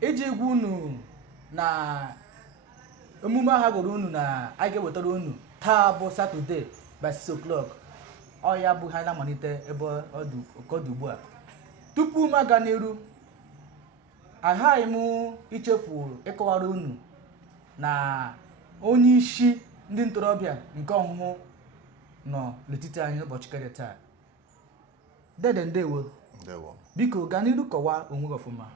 eji egwu unu na emume ha gwara unu na a ga-ewetara unu taa bụ Satọde by 6 o'clock. Ọ ya bụ ha na-amalite ebe ọ dị ugbu a. Tupu m aga n'iru, aghaghị m ichefu ịkọwara unu na onye isi ndị ntorobịa nke ọhụhụ nọ n'etiti anyị n'ụbọchị kere taa. Dede ndewo. Ndewo. Biko gaa n'iru kọwaa onwe gị ọfụma.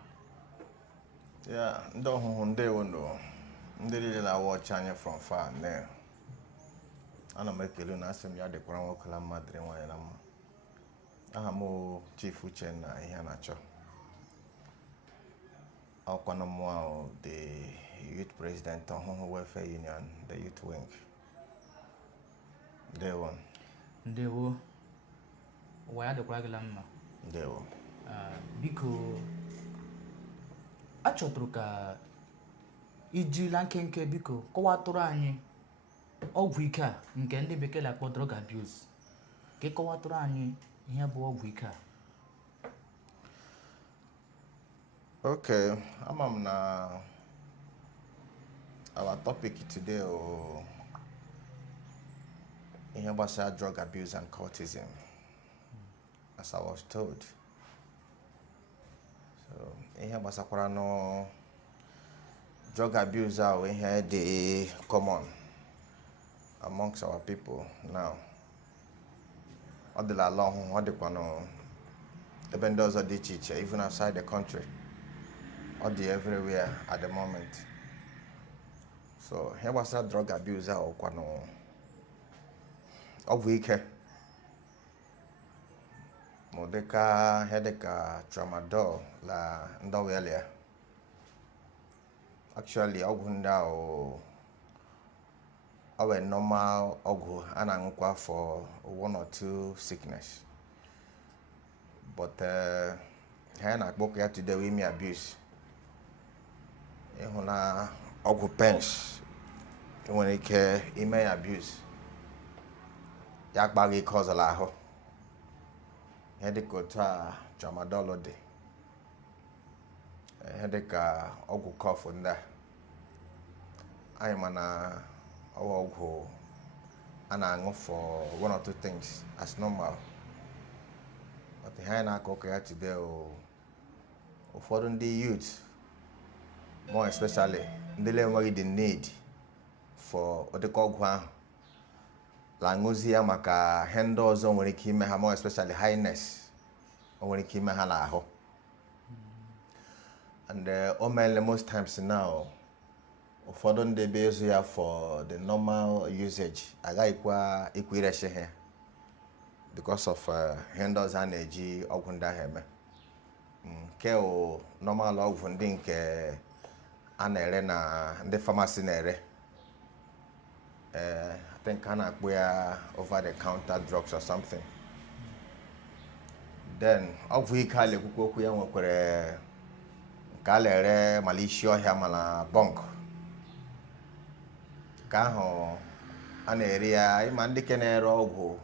Ya, ndị ọhụhụ ndewo nọ. Ndị niile na-awọchi anyị from far now. Ana m ekele na asị m ya dịkwara nwoke na mma dịrị nwaanyị na mma. Aha m Chief Uchenna ihe na-achọ. Ọkwana mụ ahụ the youth president ọhụhụ welfare union, the youth wing. Ndewo. Ndewo. Ụwa ya dịkwara gị na mma. Ndewo. Biko achọtụrụ ka ijila nkenke biko kọwatụrụ anyị ọgwụ ike a nke ndị bekee na-akpọ drug abuse. Ka kọwatụrụ anyị ihe bụ ọgwụ ike a. Okay, ama m na our topic today ihe gbasara drug abuse and cultism, as I was told. So ihe gbasakwara no drug abuse we ihe dị common amongst our people now. Ọ dịla ala ọhụhụ, ọ dịkwa no ebe ndị ọzọ dị iche iche, even outside the country. Ọ dị everywhere at the moment. So ihe gbasara drug abuse kwa no ọgwụ ike. Modeka hedeka tramadol la ndọwelia. Actually ọgwụ ndị ahụ normal ọgwụ a na-aṅụkwa for 1 or 2 sickness. But ha na-akpọkọ ya today we may abuse. Ịhụ na ọgwụ pens nwere ike ime abuse. Ya kpaghị ike ọzọla ahụ. Ihe dịka otu a tramadol dị. Ihe dịka ọgwụ cough ndị a. Anyị ma na ọgwụ a na-aṅụ for 1 or 2 things as normal. But ihe anyị na-akọ ya today ụfọdụ ndị youth, more especially ndị na-enweghị the need for ụdịka ọgwụ ahụ, la ṅụzi ya maka ihe ndị ọzọ nwere ike ime ha, more especially highness o nwere ike ime ha n'ahụ. And mainly most times now ụfọdụ ndị be ezu ya for the normal usage agaghịkwa ikwu ireshe ha because of ihe ndị ọzọ a na-eji ọgwụ ndị ahụ eme. Nke normal ọgwụ ndị nke a na-ere na ndị pharmacy na-ere. I think a na-akpọ ya over the counter drugs or something. Then ọgwụ ike a na-ekwukwa okwu ya nwekwara nke a na-ere mala isi ọhịa mana bunk. Ka ahụ a na-eri ya ịma ndị ke na-ere ọgwụ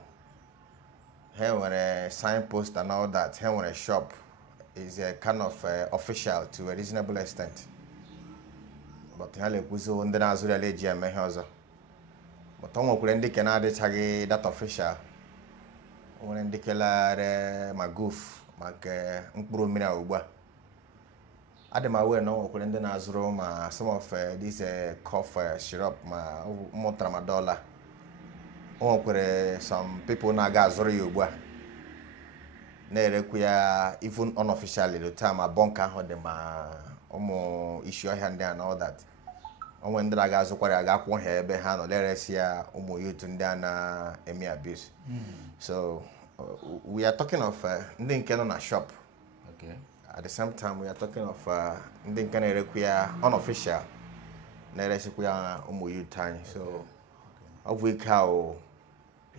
ha nwere signpost and all that. Ha nwere shop is a kind of official to a reasonable extent. But ha na-ekwuzi ndị na-azụrụ ya eji eme ihe ọzọ. But ọ nwekwara ndị ke na-adịchaghị that official. O nwere ndị kelare ma goof maka mkpụrụ mmiri a ugbu a. Adị m aware na ọ nwekwara ndị na-azụrụ ma some of these cough syrup ma ụmụ tramadol. O nwekwara some people na-aga azụrụ ya ugbu a na-erekwu ya even unofficially the time abọnka ahụ dị ma ụmụ isi ọhịa ndị a and all that. O nwere ndị na-aga azụkwara ya ga-akwụ ha ebe ha nọ leresi ya ụmụ youth ndị a na-eme abuse. So we are talking of ndị nke nọ na shop. Okay. At the same time we are talking of ndị nke na-erekwu ya unofficial na-eresikwu ya ụmụ youth anyị. So ọgwụ ike ahụ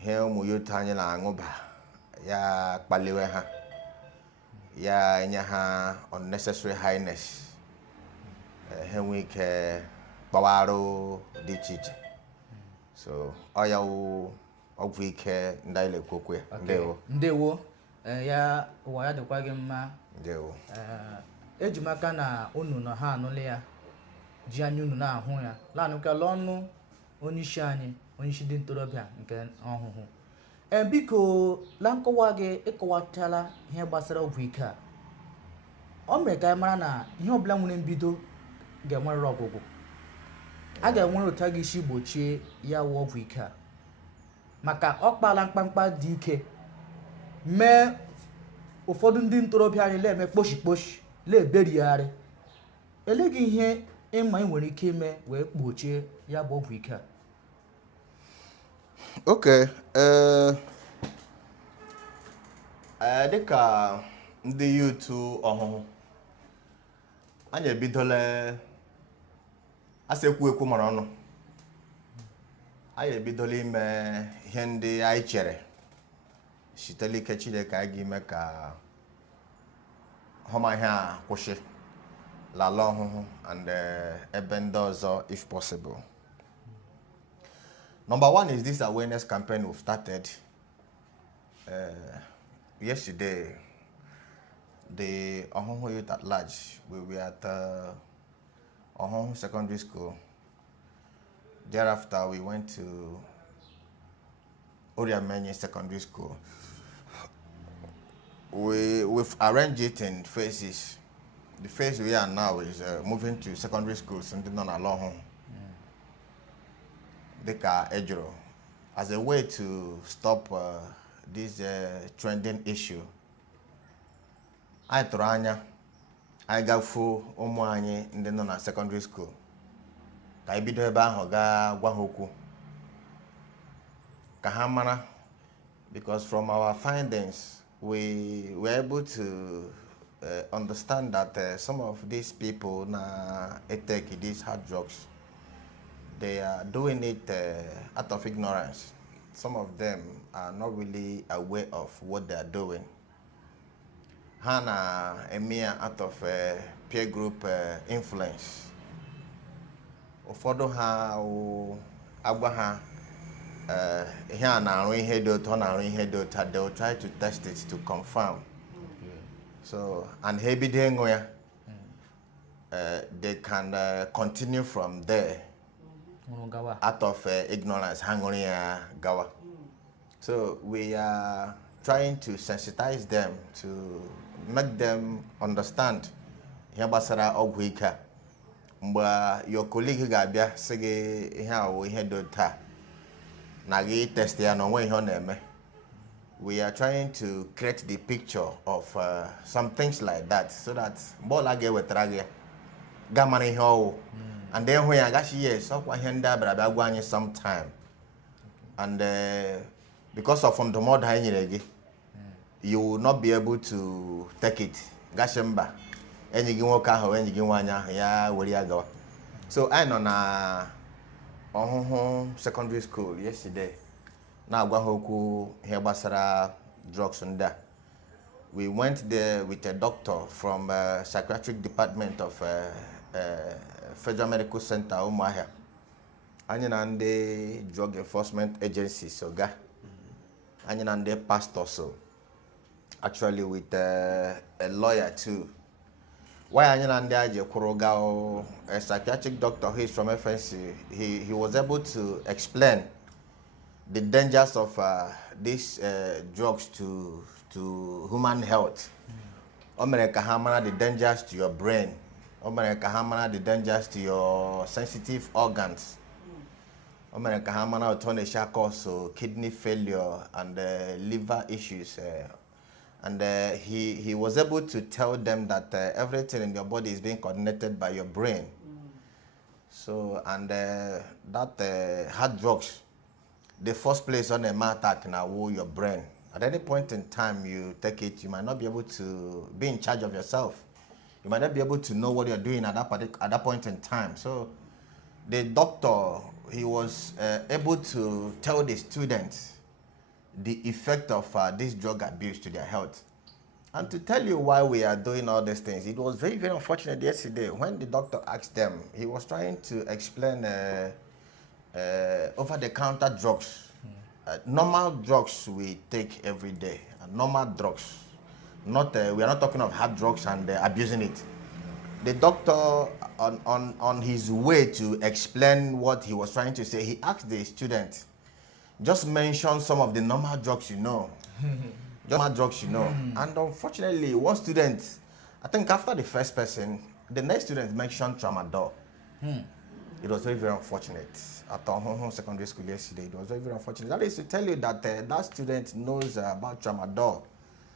ihe ụmụ youth anyị na-aṅụba ya kpaliwe ha, ya enye ha unnecessary highness. Ha nwee ike gbawarụ dị iche iche. So ọ ya ọgwụ ike ndị anyị na-ekwu okwu ya. Ndewo. Ndewo. Ya ụwa ya dịkwa gị mma. Ndewo. ejimaka na unu na ha anụla ya ji anya unu na-ahụ ya lanụkala ọnụ onyeisi anyị onyeisi ndị ntorobịa nke ọhụhụ biko la nkọwa gị ịkọwachala ihe gbasara ọgwụ ike a o mere ka anyị mara na ihe ọbụla nwere mbido ga-enwerịrị ọgwụgwụ a ga-enwere otu a ga-esi gbochie ya wụ ọgwụ ike a maka ọ kpala mkpamkpa dị ike mee ụfọdụ ndị ntorobịa anyị na-eme kposhi na-eberigharị eleghị ihe ịma ị nwere ike ime wee gbochie ya bụ ọgwụ ike a. Okay, dịka ndị yutu ọhụhụ anyị ebidola asị ekwu mara ọnụ anyị ebidola ime ihe ndị anyị chere sitele ike Chineke anyị ga-ime ka hụmahịa a kwụsị lala ọhụhụ and ebe ndị ọzọ if possible. Number one is this awareness campaign we've started yesterday. The Ohonho youth at large, we were at Ohonho Secondary School. Thereafter, we went to Oriamenye Secondary School. We've arranged it in phases. The phase we are now is moving to secondary schools, something on Alohon. Deka Ejro, as a way to stop this trending issue. I tụrụ anya anyị gafuo ụmụ anyị ndị nọ na secondary school ka anyị bido ebe ahụ gaa gwa ha okwu ka ha mara, because from our findings we were able to understand that some of these people na take these hard drugs, they are doing it out of ignorance. Some of them are not really aware of what they are doing. Hana emia out of peer group influence. Ụfọdụ ha agba ha ihe na arụ ihe dị otu na arụ ihe dị otu, they will try to test it to confirm. So and ha ebido ịṅụ ya, they can continue from there out of ignorance, ha ṅụrụ ya gawa. So we are trying to sensitize them, to make them understand ihe gbasara ọgwụ ike a. Mgbe your colleague ga-abịa sị gị ihe ahụ ihe dị taa na gị test ya na onwe ihe ọ na-eme, we are trying to create the picture of some things like that, so that mgbe ọla ga-ewetara gị ga mara ihe ọwụ, and then hụ ya gashi yes ọkwa ihe ndị abịara abịa gwa anyị sometime, and because of ndụmọdụ anyị nyere gị, you will not be able to take it. Gashemba, enyi gị nwoke ahụ, enyi gị nwaanyị ahụ ya were ya gawa. So I nọ na Ohonho Secondary School yesterday na-agwa ha okwu ihe gbasara drugs ndị a. We went there with a doctor from psychiatric department of Federal Medical Center Umuahia. Anyị na ndị drug enforcement agencies oga. Anyị na ndị pastor, so actually with a lawyer too. Why a psychiatric doctor who is from FNC, he was able to explain the dangers of these drugs to human health. The dangers to your brain, the dangers to your sensitive organs. Also kidney failure and liver issues. And he was able to tell them that everything in your body is being coordinated by your brain. So, and that hard drugs, the first place on a attack now your brain. At any point in time you take it, you might not be able to be in charge of yourself. You might not be able to know what you're doing at that point in time. So, the doctor, he was able to tell the students the effect of this drug abuse to their health. And to tell you why we are doing all these things, it was very, very unfortunate yesterday when the doctor asked them, he was trying to explain over-the-counter drugs. Normal drugs we take every day, normal drugs. Not we are not talking of hard drugs and abusing it. the doctor, on his way to explain what he was trying to say, he asked the student, just mention some of the normal drugs you know. Just normal drugs you know. And unfortunately, one student, I think after the first person, the next student mentioned tramadol. It was very, very unfortunate. At our secondary school yesterday, it was very, very unfortunate. That is to tell you that that student knows about tramadol.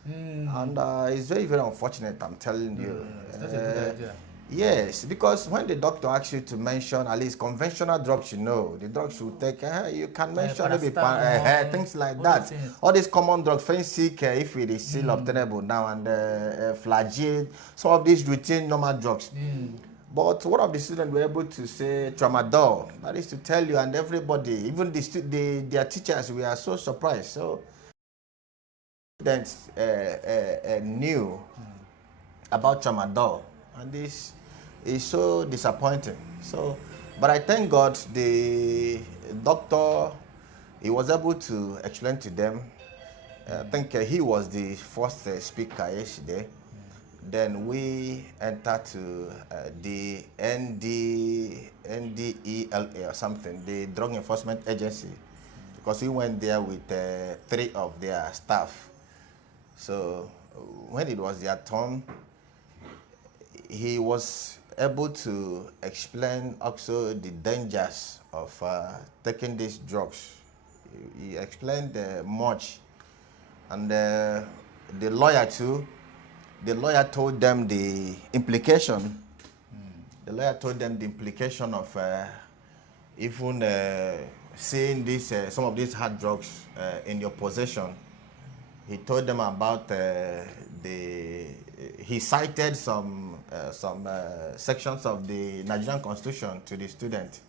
And it's very, very unfortunate, I'm telling you. It's not a good idea. Yes, because when the doctor asks you to mention at least conventional drugs, you know, the drugs you take, you can mention maybe things like that. All these common drugs, Fensic, if it is still obtainable now, and Flagyl, some of these routine normal drugs. But one of the students were able to say tramadol. That is to tell you, and everybody, even their teachers, we are so surprised. So students knew about tramadol, and this is so disappointing. So, but I thank God the doctor, he was able to explain to them. I think he was the first speaker yesterday. Then we entered to the NDELA or something, the Drug Enforcement Agency, because we went there with 3 of their staff. So when it was their turn, he was able to explain also the dangers of taking these drugs. He explained much, and the lawyer too. The lawyer told them the implication. The lawyer told them the implication of even seeing this some of these hard drugs in your possession. He told them about he cited some sections of the Nigerian Constitution to the student.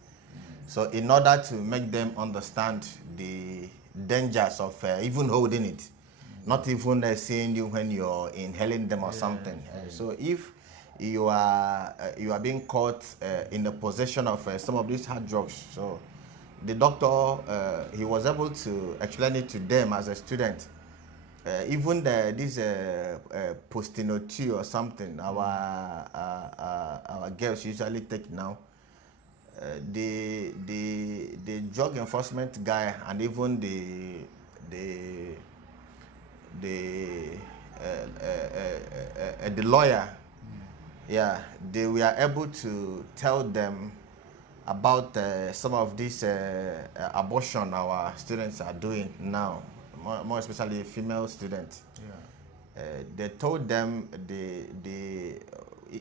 So in order to make them understand the dangers of even holding it, not even seeing you when you're inhaling them or something. So if you are being caught in the possession of some of these hard drugs, so the doctor, he was able to explain it to them as a student. Even this postinotu or something, our girls usually take now. The drug enforcement guy and even the lawyer, yeah, they were able to tell them about some of this abortion our students are doing now, more especially female students. They told them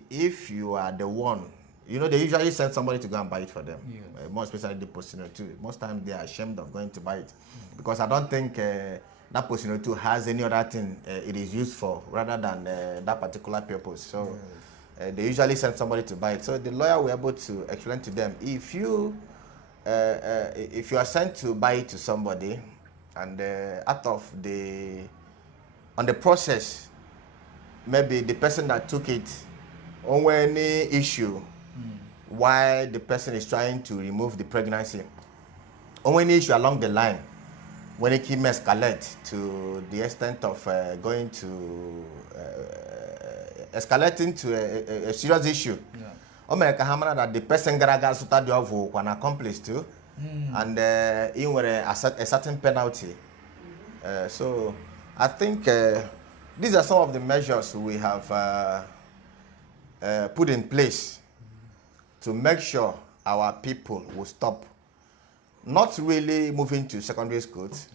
if you are the one, you know, they usually send somebody to go and buy it for them. More especially the postino too. Most times they are ashamed of going to buy it because I don't think that postino too has any other thing it is used for rather than that particular purpose. So they usually send somebody to buy it. So the lawyer were able to explain to them, if you are sent to buy it to somebody, and out of on the process, maybe the person that took it on any issue while the person is trying to remove the pregnancy, on any issue along the line, when it can escalate to the extent of going to escalating to a serious issue, that the person got an accomplice too, and in a certain penalty. So I think these are some of the measures we have put in place to make sure our people will stop not really moving to secondary schools.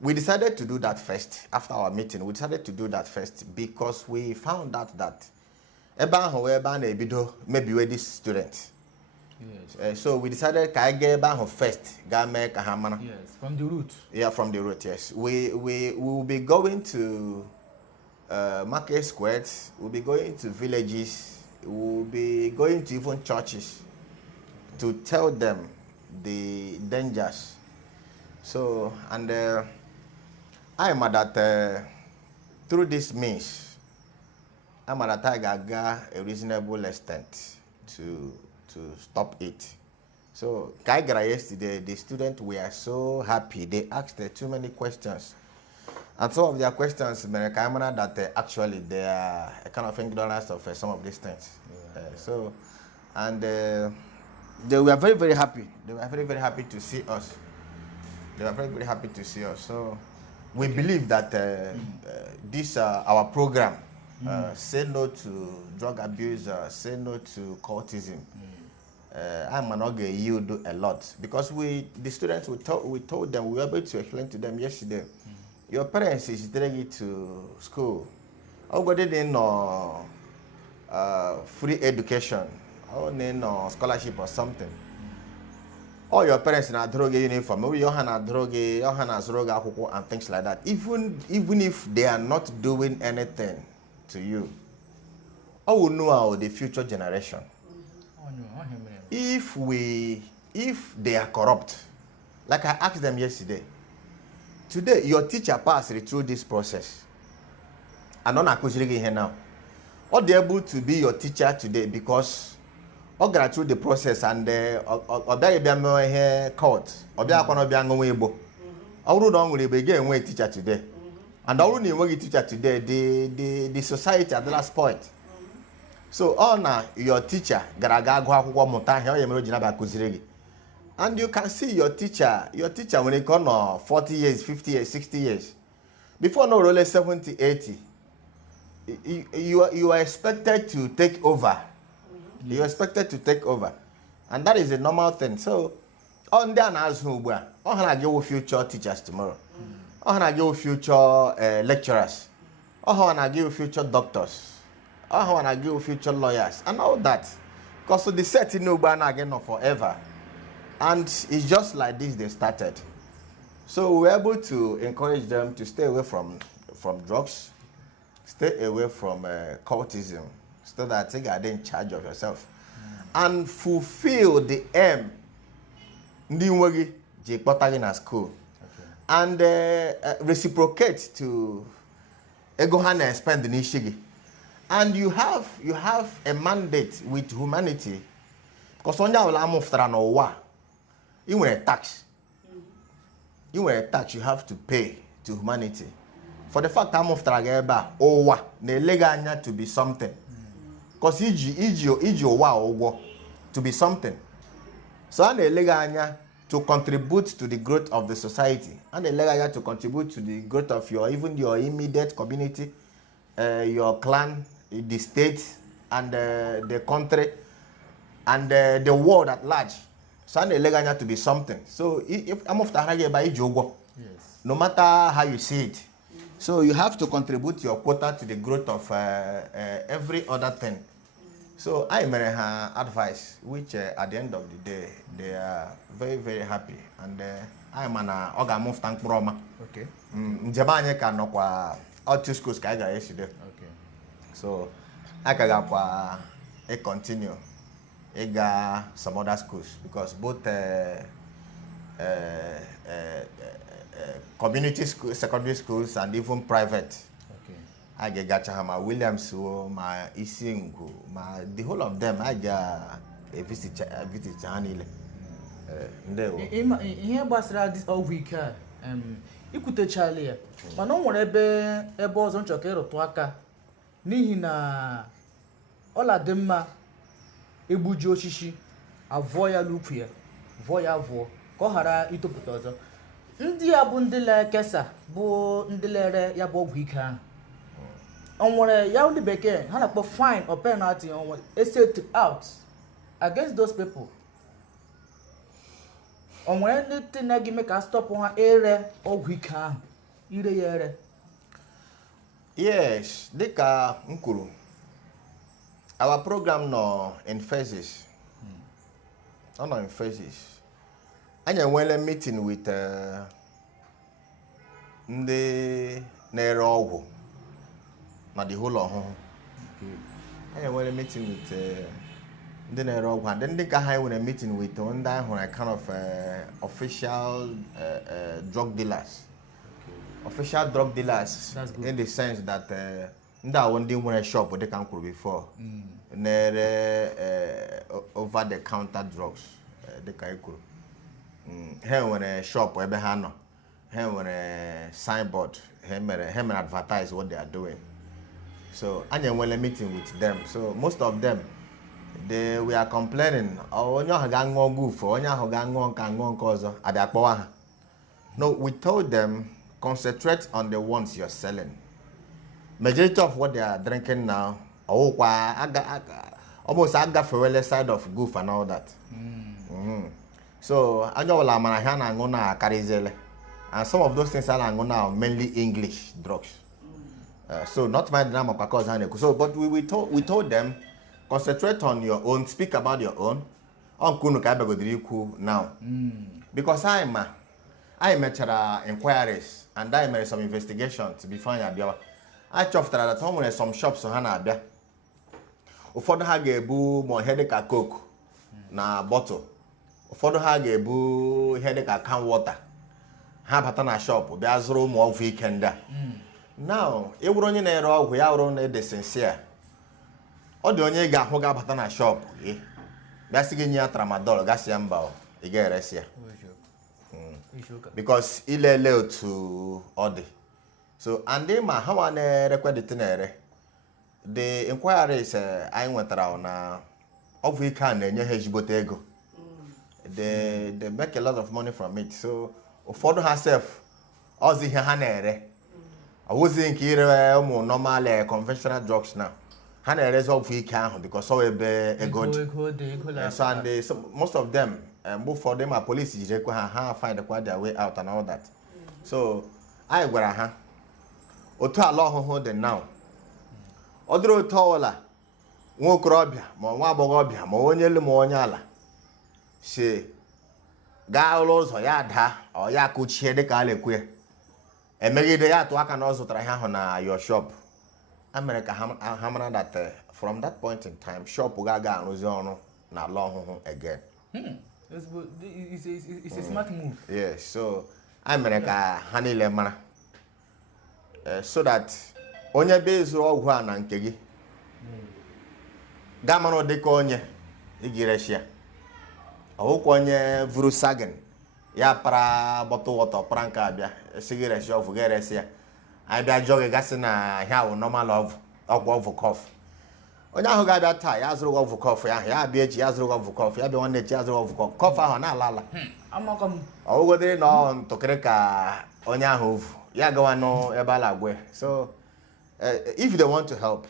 We decided to do that first after our meeting. We decided to do that first because we found out that maybe we're this student. So we decided first. Yes, from the root. Yeah, from the root, yes. We will be going to market squares, we'll be going to villages, we'll be going to even churches to tell them the dangers. So, and I am that through this means, I'm at I got a reasonable extent to stop it. So, Kaigara yesterday, the students were so happy. They asked too many questions. And some of their questions, that actually they are a kind of ignorance of some of these things. So, and they were very, very happy. They were very, very happy to see us. They were very, very happy to see us. So, we believe that this our program, say no to drug abuse, say no to cultism. I'm not going to yield a lot because the students we told them, we were able to explain to them yesterday. Your parents is taking you to school. Or they didn't know free education, or no scholarship or something. All your parents in a drug uniform, maybe you have a drug, and things like that. Even if they are not doing anything to you, I will know how the future generation. If they are corrupt, like I asked them yesterday, today your teacher passed through this process. And not here now. Or they able to be your teacher today because or go through the process and or be court or be abo. I would be teacher today. And I wouldn't be teacher today, the society at the last point. So now your teacher and you can see your teacher when it come 40 years, 50 years, 60 years. Before no really 70, 80. You are expected to take over. Yes. You are expected to take over. And that is a normal thing. So on there now, I'm going to give future teachers tomorrow. I'm going to give future lecturers. I'm going to give future doctors. I'm going to give future lawyers and all that. Because so the set in again not forever. And it's just like this they started. So we're able to encourage them to stay away from drugs, stay away from cultism, so that you are in charge of yourself, and fulfill the aim. In school, and reciprocate to Egohana and spend the Nishigi. And you have a mandate with humanity, because on your you were a tax. You were a tax you have to pay to humanity. For the fact I'm of Trageba, ne leganya to be something. Because iji to be something. So ne leganya to contribute to the growth of the society. And ne leganya to contribute to the growth of your immediate community, your clan, the state, and the country, and the world at large. So ne leganya to be something. So if I'm of Trageba yes. No matter how you see it. So you have to contribute your quota to the growth of every other thing. So I may have advice, which at the end of the day, they are very, very happy. And I am an organ tank broma. Okay. Njabanye can know all two schools I got yesterday. Okay. So I can go continue. I got some other schools because both community schools, secondary schools, and even private. Okay. I get Gachahama, Williams, my Isingu, the whole of them. I get a visit Hanile. Here, Basra, this all week. You could tell Charlie, but no one ever was on Chokero Tuaka. Nihina all of them, Ebujo Shishi, a voya lupia, voya vo, Kohara itoputozo. Ndị a bụ ndị lekesa bụ ndị lere ya bụ ọgwụ ike ahụ. O nwere ya ndị bekee ha na-akpọ fine or penalty on set out against those people. O nwere ndị tina gị mee ka stop ha ere ọgwụ ike ahụ ire ya ere. Yes, dịka m kwuru, our program nọ in phases. Ọ nọ in phases. I went a meeting with the Nero, not the whole of home. I went a meeting with the Nero, and then they got a meeting with one kind of official drug dealers. Official drug dealers in the sense that that one didn't want a shop where they can go before. Over the counter drugs, they can go. Here when a shop where behano, here when a signboard, him advertise what they are doing. So I went a meeting with them. So most of them we are complaining. Onye ahụ ga-aṅụọ goof, onye ahụ ga-aṅụọ nke aṅụọ nke ọzọ, abịa kpọwa ha. No, we told them, concentrate on the ones you're selling. Majority of what they are drinking now, almost agafewele side of goof and all that. So, anyola manahana ngona karizele. And some of those things are now mainly English drugs. So not my drama because so but we told them, concentrate on your own, speak about your own. Now. Because I made inquiries and I made some investigations before I chopped at home when some shops on Hana. Ụfọdụ ha ga-ebu ma ihe dịka coke na bottle. Ụfọdụ ha ga-ebu ihe dịka can water. Ha bata na shop bịa zụrụ ụmụ ọgwụ ike ndị a. Now, e wuru onye na-ere ọgwụ ya wuru na-ede sincere. Ọ dị onye ga-ahụ ga-abata na shop gị. Bịa sị gị nye ya tramadol gasị ya mba ị ga-eresi ya. Because ilele otu ọ dị. So, and ma ha nwa na-erekwe dị na-ere. The inquiries I went around of we can ego. They make a lot of money from it. So for herself, all the hanere. I was in here normal conventional drugs now. Hanere is of we can because so a good. So most of them move for them are police find their way out and all that. So I were Otu Allah them now. Odro tola nwokorobịa ma nwa agbọghọbịa ma onye elu ma onye ala si gaa ụlọ ụzọ ya daa ọ ya kụchie dịka a na-ekwu ya emegide ya atụ aka na ọ zụtara ihe ahụ na your shop America ha mara that from that point in time shop ga-aga arụzi ọrụ na ala ọhụhụ again. It's a smart move. Yes, so America ha niile mara so that onye be zụrụ ọgwụ a na nke gị gamaro dịka onye igireshia ọwụkwa onye vuru sagin ya para bottle water para nke abịa esigireshi ọgwụ ga-eresịa anyị bịa jụọ gị gasị na ihe ahụ normal ọgwụ cough onye ahụ ga-abịa taa ya zụrụ ọgwụ cough ya bịa echi ya zụrụ ọgwụ cough ya bịa nwanne echi ya zụrụ ọgwụ cough ahụ na-ala ala ọwụgodịrị na ọ ntụkịrị ka onye ahụ vu ya gawa n'ebe ala agwe. So if they want to help,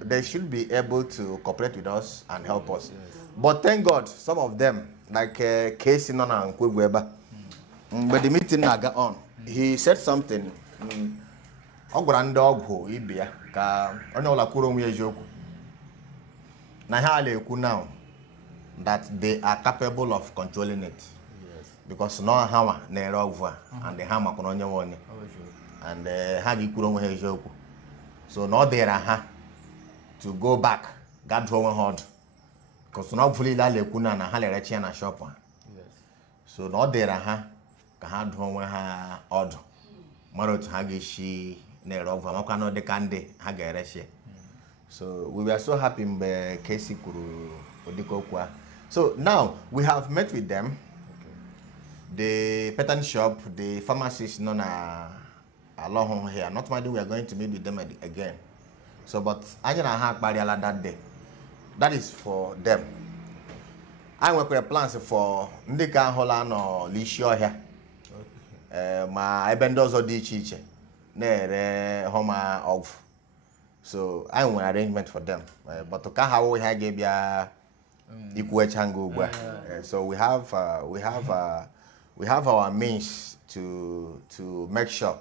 they should be able to cooperate with us and help us. But thank God, some of them, like Casey Nona and Kwegweba, but the meeting got on. He said something. Ogbrandog Ibia, Onola Kuromi Joku. Nahale now that they are capable of controlling it. Because no hammer, Nerova, and the hammer on your one. And Hagi Kuromi Joku. So now there to go back, God drawing hard. Because now fully la lekuna na hale rechi na shop. So now there ka drawing her odd. Maro to hagishi nerova makano de kande hagereshi. So we were so happy in Casey Kuru Odikokwa. So now we have met with them. The pattern shop, the pharmacist known along here. Not minding we are going to meet with them again. So, but I didn't have Bariala that day. That is for them. I work with plans for Ndika Holland or Lisho here. My Ebendozo di Chiche. Nere Homa of. So I want arrangement for them. But to Kaha we have gave ya equal chango. So we have our means to make sure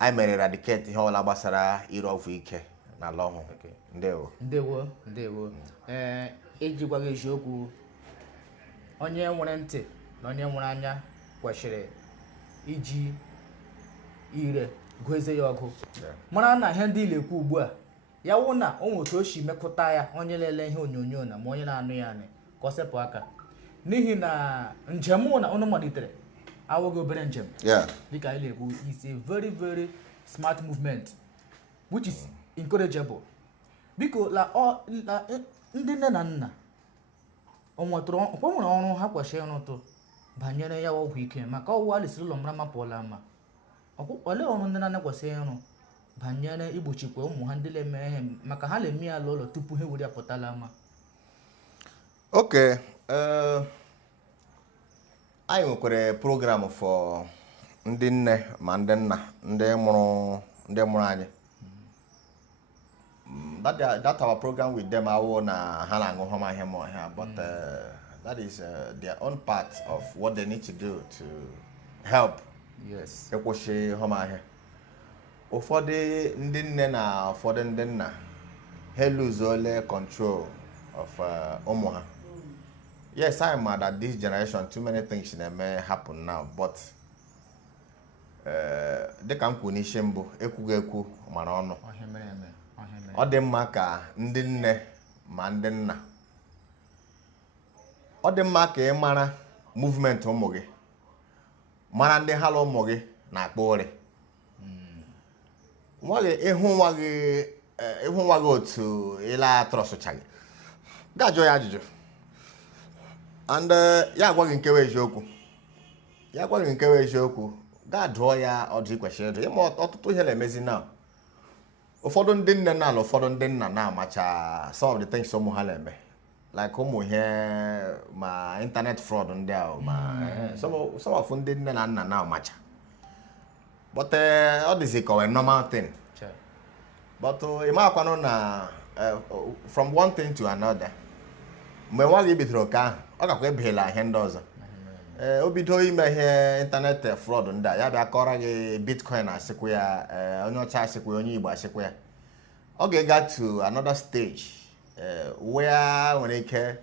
I may eradicate the whole Abasara Irofike na long. Ndewo. Ejigwa eziokwu onye nwere ntị na onye nwere anya kwesịrị iji ire goeze ya ọgụ. Mara na ihe ndị lekwu ugbu a ya wụ na o nwere otu o si mekụta ya onye lele ihe onyonyo na ma onye na-anụ ya anị ka ọ sepụ aka n'ihi na njem na ọnụ malitere awụghị obere njem. Dịka anyị lekwu is a very very smart movement which is encourageable. Biko la ndị nne na nna o nwetụrụ ọrụ ha kwesịrị ịrụtụ banyere ya ọgwụ ike maka ọwụwa alisiri ụlọ mara mapụọla mma. Olee ọrụ ndị na-ana kwesịrị ịrụ banyere igbochikwa ụmụ ha ndị na-eme ihe maka ha na-eme ya ụlọ tupu ha were apụtala mma. Okay. I nwekwara program for ndị nne ma ndị nna ndị mụrụ anyị. That our program with them awo na ha na-aṅụ homa ihe ma ọhịa, but that is their own part of what they need to do to help. Yes. Ịkwụsị homa ihe. Ụfọdụ ndị nne na ụfọdụ ndị nna ha lose all control of ụmụ ha. Yes, I am mad at this generation. Too many things may happen now, but they can kunishi mbụ ekwughị ekwu mara ọnụ. Ọ dị mma ka ndị nne ma ndị nna. Ọ dị mma ka ị mara movement ụmụ gị, mara ndị ha ụmụ gị na-akpọ ụrị. Nwa gị ịhụ nwa gị otu ịla trọsụchaghị, ga-ajụ ya ajụjụ. And ya agwaghị nkewa eziokwu, ga-adụọ ya ọdụ ikwesịrị ịdụ. Ịma ọtụtụ ihe na-emezi now. Ụfọdụ ndị nne na ala ụfọdụ ndị nna na-amacha some of the things ụmụ ha na-eme, like ụmụ ihe ma internet fraud ndị ahụ ma some of ndị nne na nna na-amacha, but ọ dịzị ka a normal thing. But ị makwanụ na from one thing to another, mgbe nwa gị bidoro ka ahụ ọ gakwa ebighela ihe ndị ọzọ. O bido ime ihe internet fraud ndị a, ya bịa kọrọ gị bitcoin asịkwa ya, onye ọcha asịkwa ya, onye Igbo asịkwa ya. Ọ ga-ega to another stage where nwere ike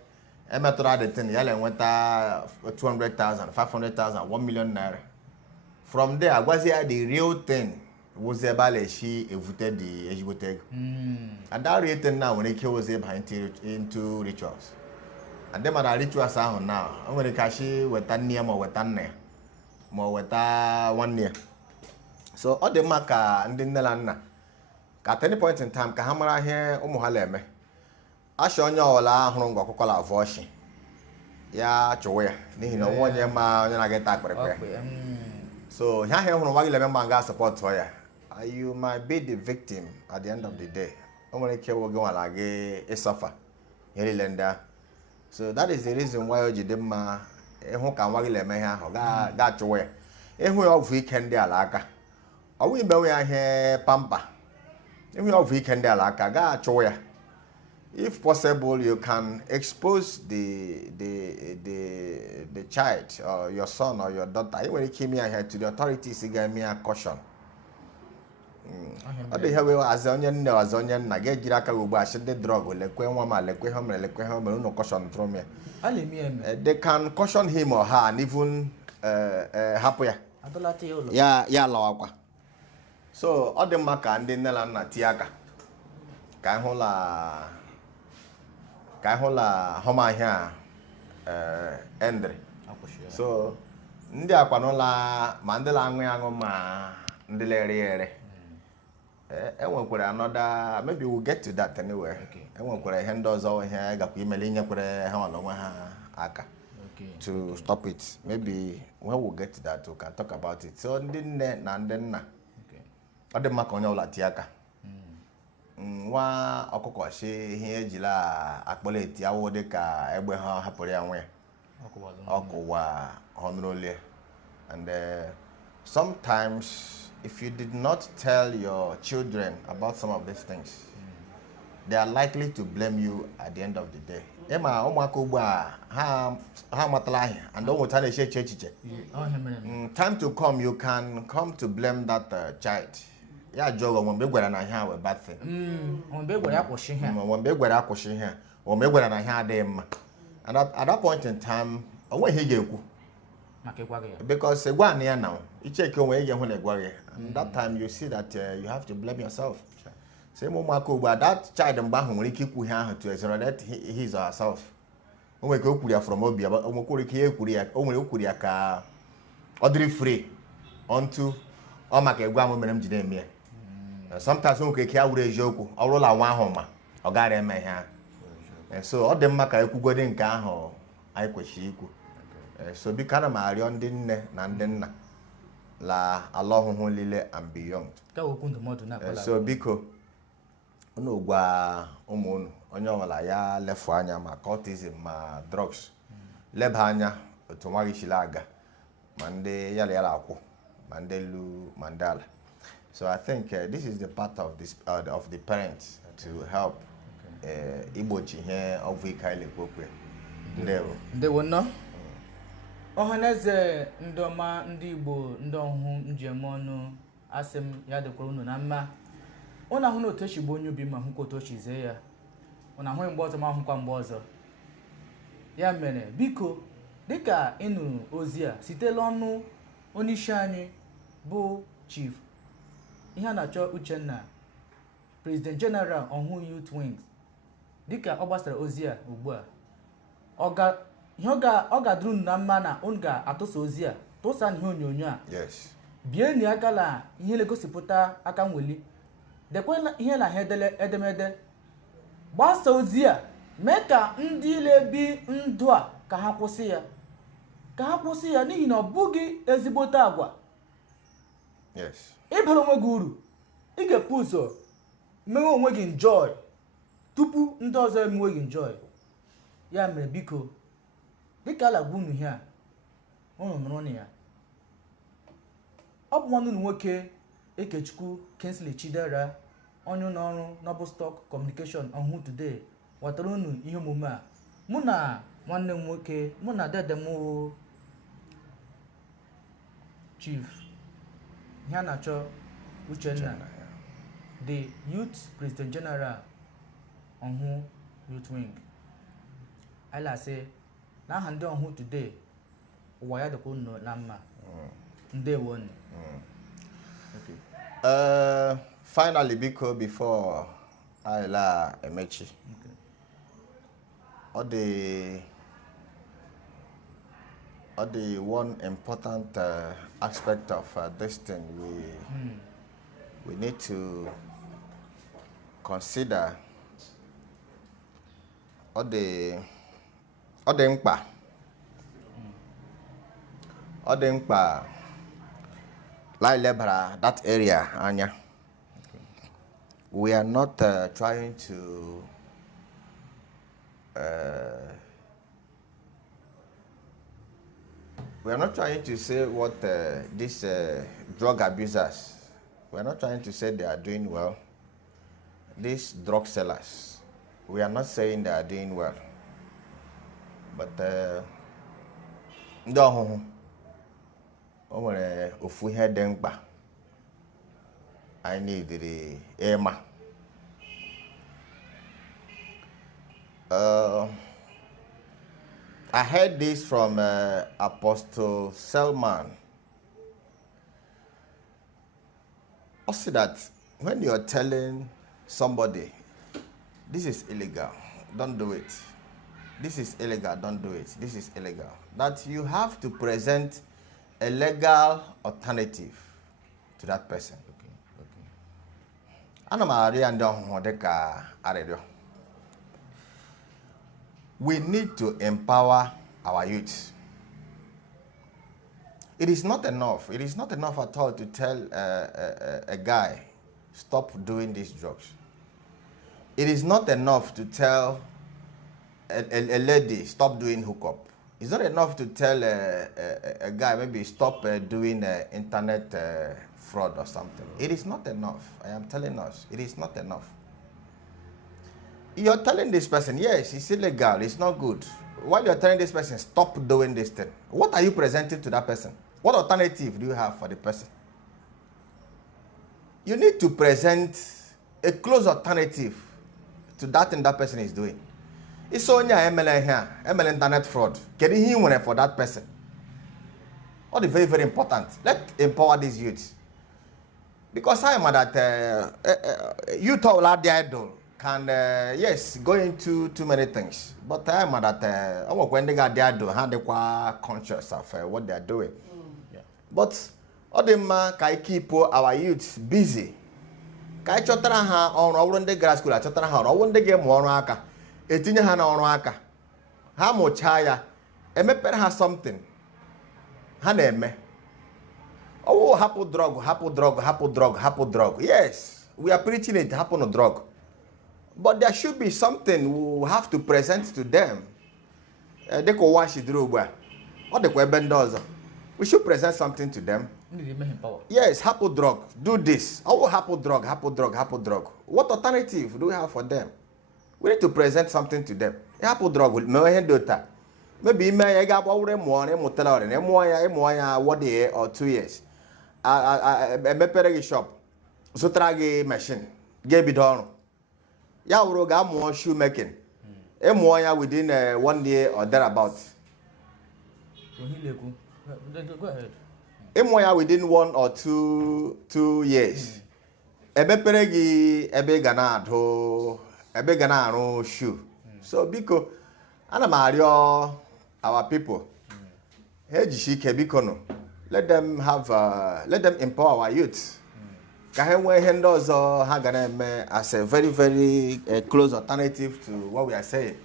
emetụrụ the thing ya na-enweta 200,000, 500,000, 1 million naira. From there, agwazi ya the real thing was ebe a na-eshi evute the ezigbote ego. And that real thing now nwere ike was ebe into rituals. And them are rituals ahụ now. O nwere ike ashi weta nne ma weta nne ma weta nwanne. So ọ dị mma ka ndị nne na nna ka at any point in time ka ha mara ihe ụmụ ha na-eme. Asha onye ọwụla hụrụ ngwa ọkụkọ la avọ ọchị ya chụwa ya n'ihi na onye ma onye na-aga ịta akpịrịkpịrị. So here hụrụ nwa gị leme mma nga support ya. You might be the victim at the end of the day. O nwere ike wo gị nwala gị ịsọfa ihe niile ndị ahụ. So that is the reason why o ji dị mma ịhụ ka nwa gị leme ihe ahụ ga chụwa ya. Ịhụ ya ọgwụ ike ndị ala aka. Ọ wụ imewe ya ihe pampa. Ịhụ ya ọgwụ ike ndị ala aka ga chụwa ya. If possible, you can expose the child or your son or your daughter. You will keep me here to the authorities. You give me a caution. I dey have as onion no as onion. Na get jiraka uba should the drug. Lekwe mama, lekwe home, no caution from me. They can caution him or her and even happy. Yeah, lawa. So all the maka and the nela na tiaka. Ka hụla homa ihe endre. So ndị akwanụla ma ndị la-aṅụ ma ndị la-ere ere. Enwekwara another, maybe we'll get to that anyway. Enwekwara ihe ndị ọzọ ihe gakwa imeli inyekwara ha onwe ha aka to stop it. Maybe when we get to that we can talk about it. So ndị nne na ndị nna ọ dị maka onye ọbụla tie aka. Nwa ọkụkọ shi ihe ejila akpọla eti awụ dị ka egbe ha hapụrụ ya nwe ọkụwa ọnụrụlie. And sometimes if you did not tell your children about some of these things, they are likely to blame you at the end of the day. Ema ụmụaka ugbu a ha matala ahịa and o nweta na-eche echiche. Time to come, you can come to blame that child. Ya jogo mgbe gwara na ihe we bad thing. Mgbe gwara akwụsị ihe. Mgbe gwara akwụsị ihe. O mgbe gwara na ihe adịghị mma. And at that point in time, o nweghị ihe ga-ekwu. Maka ịgwa gị. Because egwa na ya now, icheke onwe ihe hụ na egwa gị. And that time you see that you have to blame yourself. So ụmụaka ugbu a, that child mgbe ahụ nwere ike ikwu ihe ahụ to exonerate his or herself. O nwere ike o kwuru ya from obi, o nwekwara ike ihe ekwuru ya, o nwere okwuru ya ka ọ dịrị free unto ọ maka egwa m mere m jide eme ya. Sometimes we can hear with eziokwu ọ bụrụ la nwa ahụ ma ọ gara eme ihe ahụ. So ọ dị mma ka ekwugode nke ahụ anyị kwesịrị ikwu. So biko ana m arịọ ndị nne na ndị nna la ala ọhụhụ lile and beyond. So biko unu gwa ụmụ unu onye ọbụla ya lefu anya ma cultism ma drugs leba anya otu nwa gị chiri aga ma ndị yala akwụ ma ndị lu ma ndị ala. So I think this is the part of this of the parents to help igbochi ihe ọgwụ ike anyị na-ekwu. Ndewo nnọọ. Ọhaneze ndị ọma ndị Igbo ndị ọhụụ njem ọnụ asị m ya dịkwara unu na mma. Unu ahụ na otu echigbo onye ubi ma hụkwa otu ochize ya. Unu ahụghị mgbe ọzọ ma hụkwa mgbe ọzọ. Ya mere biko dịka ịnụ ozi a sitela ọnụ onyeisi anyị bụ Chief ihe a na-achọ Uchenna, President General ọhụụ Youth Wings, dịka ọ gbasara ozi a ugbu a ọ ga-adịrị unu na mma na unu ga-atụsa ozi a tụsa n'ihe onyonyo a. Yes. Bienụ aka na ihe na-egosipụta aka nweli, dekwa ihe na edemede, gbasa ozi a, mee ka ndị na-ebi ndụ a ka ha kwụsị ya n'ihi na ọ bụghị ezigbote agwa. Yes. Ịbara onwe gị uru, ị ga-epu ụzọ mewe onwe gị enjoy tupu ndị ọzọ emewe gị enjoy. Ya mere biko dịka ala gwa unu ihe a unu nụrụ na ya. Ọ bụ nwanne unu nwoke Ekechukwu Kingsley Chidera, onye ụlọ ọrụ Noble Stock Communication ọhụụ today watara unu ihe omume a. Mụ na nwanne m nwoke, mụ na dede m Chief ihe a na-achọ Uchenna, the Youth President General ọhụụ Youth Wing. Anyị na-asị n'aha ndị ọhụụ today ụwa ya dịkwa unu na mma. Ndewo. Finally, before I emechi, all the one important aspect of this thing we need to consider all the mkpa like lebara that area anya. We are not trying to say what these drug abusers, we are not trying to say they are doing well. These drug sellers, we are not saying they are doing well. But ndị ọhụhụ o nwere ofu ihe dị mkpa anyị na-edere ịma. I heard this from Apostle Selman. Also that when you're telling somebody this is illegal, don't do it. This is illegal, don't do it. This is illegal. That you have to present a legal alternative to that person. We need to empower our youth. It is not enough. It is not enough at all to tell a guy, stop doing these drugs. It is not enough to tell a lady, stop doing hookup. It's not enough to tell a guy, maybe stop doing internet fraud or something. It is not enough. I am telling us, it is not enough. You're telling this person, yes, it's illegal, it's not good. While you're telling this person, stop doing this thing, what are you presenting to that person? What alternative do you have for the person? You need to present a close alternative to that thing that person is doing. It's only ML internet fraud. Getting him for that person. All the very, very important. Let's empower these youths. Because I am that youth all the idol can yes go into too many things. But I am that when they got the idol, how they are conscious of what they are doing. Yeah. But all them can keep our youths busy. Can chotara ha on our one day grass school, chotara ha on one day game one aka. Etinye ha na ọrụ aka ha mụchaa ya emepere ha something ha na-eme oh hapụ drug. Yes, we are preaching it, hapụ no drug. But there should be something we have to present to them. They could wash it through where? Or the web does. We should present something to them. Yes, Happy drug. Do this. Oh, Happy drug. What alternative do we have for them? We need to present something to them. Happy drug will maybe I got already more than 1 year or 2 years. I better shop. So try machine. Gave it on. Ya will got more shoemaking. Within 1 year or thereabouts. Go ahead. Within 1 or 2 years. Ebe peregi ebe gana no shoe. So because ana mario our people. Let them have let them empower our youth. Kahenwe handles as a very, very close alternative to what we are saying.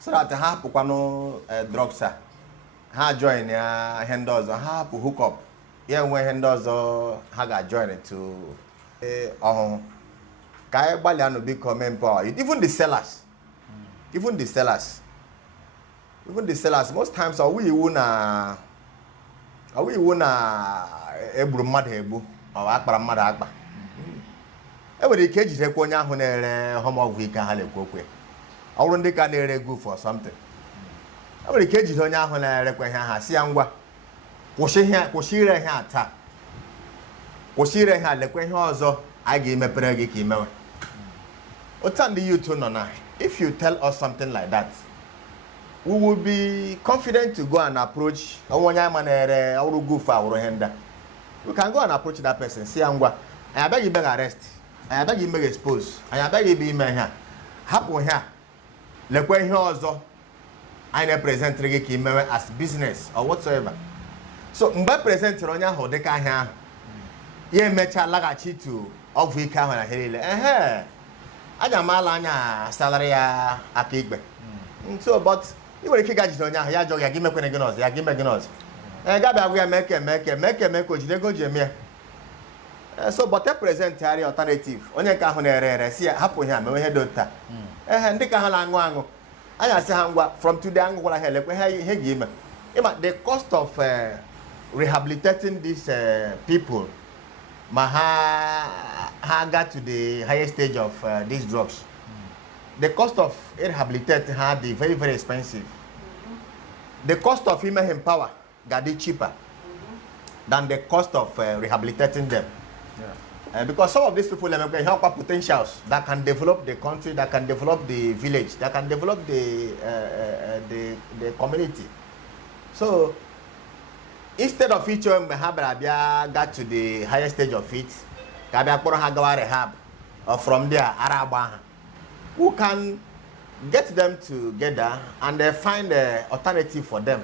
So that ha pukano drugs ha join ya handles ha pu hook up. Yeah, when handles ha ga join it to Kaya Baliano become empower. Even the sellers. Even the sellers. Most times are we wuna ebru mmadụ egbu ọ akpara mmadụ akpa. Enwere ike ejide kwa onye ahụ na-ere homogwu ike ha lekwa okwe. Ọ bụrụ ndị ka na-ere egwu for something. Enwere ike ejide onye ahụ na-erekwa ihe ha si ya ngwa kwụsị ire ihe taa. Kwụsị ire ihe lekwa ihe ọzọ a ga-emepere gị ka imewe. Otu ndị youth nọ na, if you tell us something like that, we will be confident to go and approach we can go and approach that person. See, I beg you, beg arrest. I beg you, beg expose. I beg you, be man here. Happen here. Le kwe here also. I ne present as business or whatsoever. So, mba present ronya ho deka here. Ye mecha lagachi to of we can when I aja mala anya salary ya akigbe. So, but you will kick at on ya jog, ya give me Guinness, ya give me Guinness. And Gabby, we make go Jemia. So, but a present Terry alternative. On your Kahonere, see a happen here, my head doctor. And the Kahalanguango. I say, from today, I'm going to help him. The cost of rehabilitating these people, got to the highest stage of these drugs. The cost of rehabilitating her is very, very expensive. The cost of female empower got it cheaper than the cost of rehabilitating them. Yeah. Because some of these people have potentials that can develop the country, that can develop the village, that can develop the community. So instead of each one got to the highest stage of it, rehab, or from there, who can get them together and find an alternative for them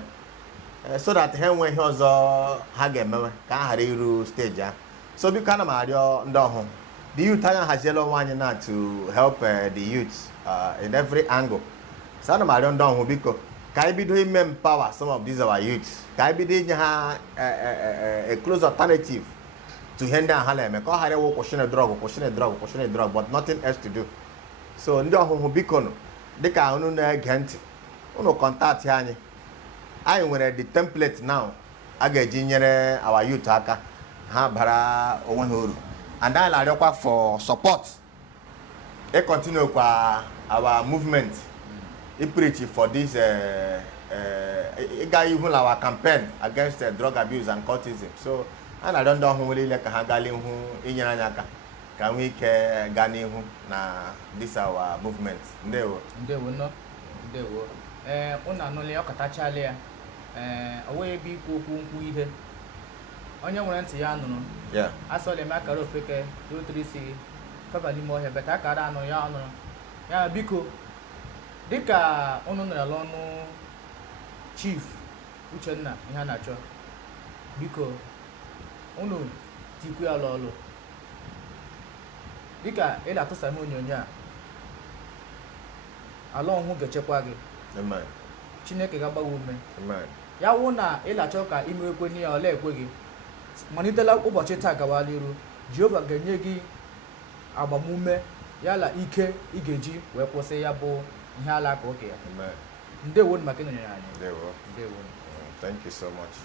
so that when he was stage. So we can the youth has yellow one now to help the youth in every angle. So I'm down because can be doing empower some of these our youths. Can be doing a close alternative to hinder Harlem. Because I will question a drug, but nothing else to do. So ndị ọhụhụ biko nụ dịka unu na-ege ntị unu contact anyị nwere the template now a ga-eji nyere our youth aka ha bara onwe ha uru and anyị na-arịọkwa for support continue kwa our movement preach for this ịga ihu na our campaign against drug abuse and cultism. So anyị na-arịọ ndị ọhụrụ niile ka ha gaa n'ihu inyere anyị aka can we gani hu na this our movement ndewo no ndewo una no le okatachale ya owe bi okwu ihe onye nwere ntị ya nụrụ yeah asole makara ofeke 236 kabali mo he beta kara anụ ya ọnụ ya biko dịka unu nọ n'ọnụ chief Uchenna ihe na-achọ biko unu tikwu ya lọlụ dịka ị na-atụsa m onyonyo a ala ọhụụ ga-echekwa gị. Amen. Chineke ga-agbawa ume. Amen. Ya wụ na ị na-achọ ka ime ekwe n'ihe ọla ekwe gị malitela ụbọchị taa gawa n'iru Jehova ga-enye gị agbamume yala ike ị ga-eji wee kwụsị ya bụ ihe ala ka oke ya Amen. ndewo maka ịnọnyere anyị Ndewo. ndewo Thank you so much.